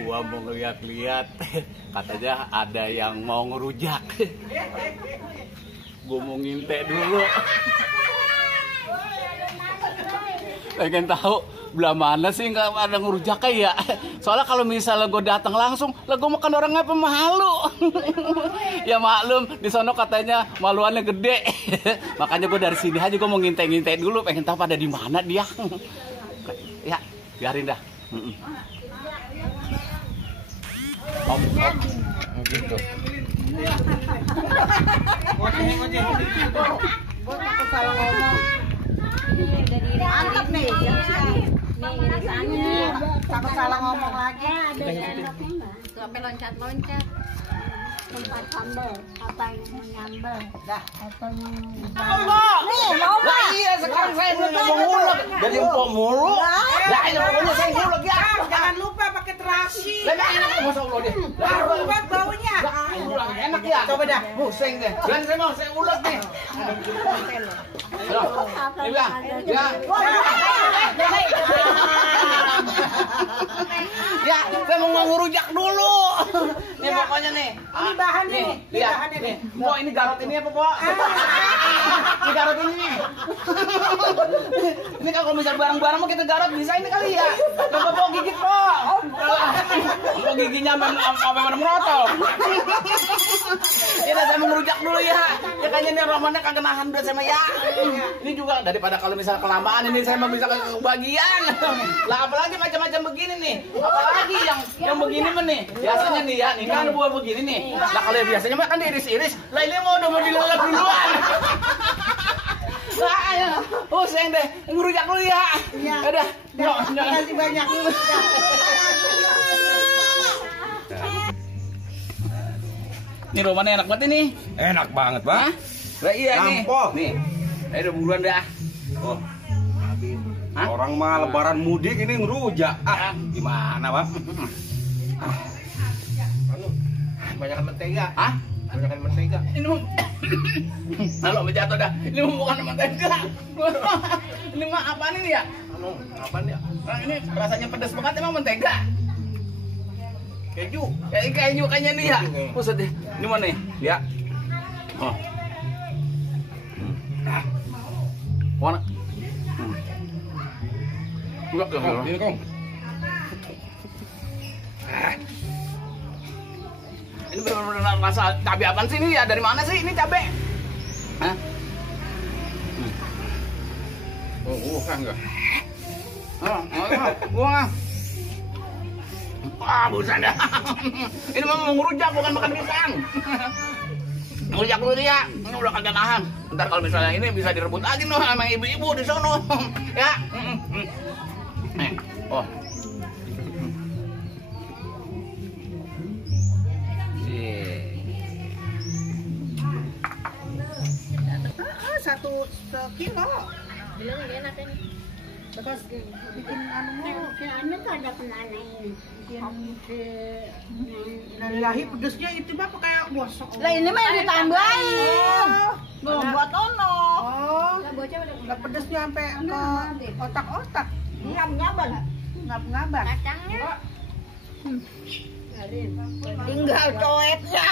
Gua mau ngeliat-liat, katanya ada yang mau ngerujak. Gua mau ngintek dulu. Pengen tahu belah mana sih nggak ada ngerujak ya. Soalnya kalau misalnya gue datang langsung, lah gue makan orangnya pemalu. Ya maklum, di sono katanya maluannya gede. Makanya gue dari sini aja gue mau ngintek-ngintek dulu, pengen tahu pada di mana dia. Ya, biarin dah. Om, gitu. Gue takut salah ngomong. Mantap nih. Nih irisannya. Takut salah ngomong lagi. Sampai loncat-loncat. Tempat sambal, apa yang menyambal, apa yang Nih, mau Lah iya, sekarang saya mau ngulek. Jadi empok mulu. Lah ini pokoknya saya ngulek ya. Jangan lupa pakai terasi. Lah enak masa Allah deh. Buat baunya. Lah enak ya. Coba dah, pusing deh. Dan saya mau saya ulek nih. Ya. Ya. Ya, saya mau ngurujak dulu. Nih pokoknya nih. Ini bahan nih. Lihat nih. Pok ini garot ini apa, Pok? Ini garot ini nih. Ini kalau misal barang-barang mah kita garot bisa ini kali ya. Coba Pok gigit, Pok. Pok giginya sampai mana merotol. Ya saya mau ngerujak dulu ya. Ya kayaknya nih romannya kagak nahan udah sama ya. Ini juga daripada kalau misal kelamaan ini saya mau bisa kebagian. Lah apalagi macam-macam begini nih. Apalagi yang begini mah nih. Biasanya nih ya, nih kan buah begini nih. Lah kalau biasanya mah kan diiris-iris. Lah ini mau udah mau dileleh duluan. Lah ayo. Oh, sayang deh. Ngerujak dulu ya. Iya. Udah. Terima kasih banyak. Ini romannya enak banget ini. Enak banget, Pak. Lah iya nih. Nampol. Nih. Ayo buruan dah. Oh. Hah? Orang mah lebaran mudik ini ngerujak. Ah, gimana, Pak? Banyakan mentega. Hah? Banyakan mentega. Ini mau Halo, jatuh dah. Ini mau bukan mentega. Ini mah apaan ini ya? Anu, apaan ya? Nah, ini rasanya pedas banget emang mentega. Keju. Keju kayaknya nih ya. Buset deh. Ini mana nih? Ya. Oh. Mana? Enggak, Ini, Kong. Ini benar-benar rasa cabai apaan sih ini ya? Dari mana sih ini cabai? Hah? Oh, enggak. Gua busan dah. Ini mah mau ngerujak bukan makan pisang. Ngerujak dulu dia. Ini udah kagak nahan. Ntar kalau misalnya ini bisa direbut lagi noh sama ibu-ibu di sono. Ya. Nih. Oh. Satu sekilo. Bilang ini enak ini. Terus bikin anu si anu tuh ada kemana ini? dari lahir pedesnya itu mah kayak bosok. Lah ini mah yang ditambahin. Belum buat ono. Oh, Lah bocah udah nggak pedesnya sampai ke otak-otak. Ngab-ngaban. Ngap-ngaban. kacangnya. Tinggal coetnya.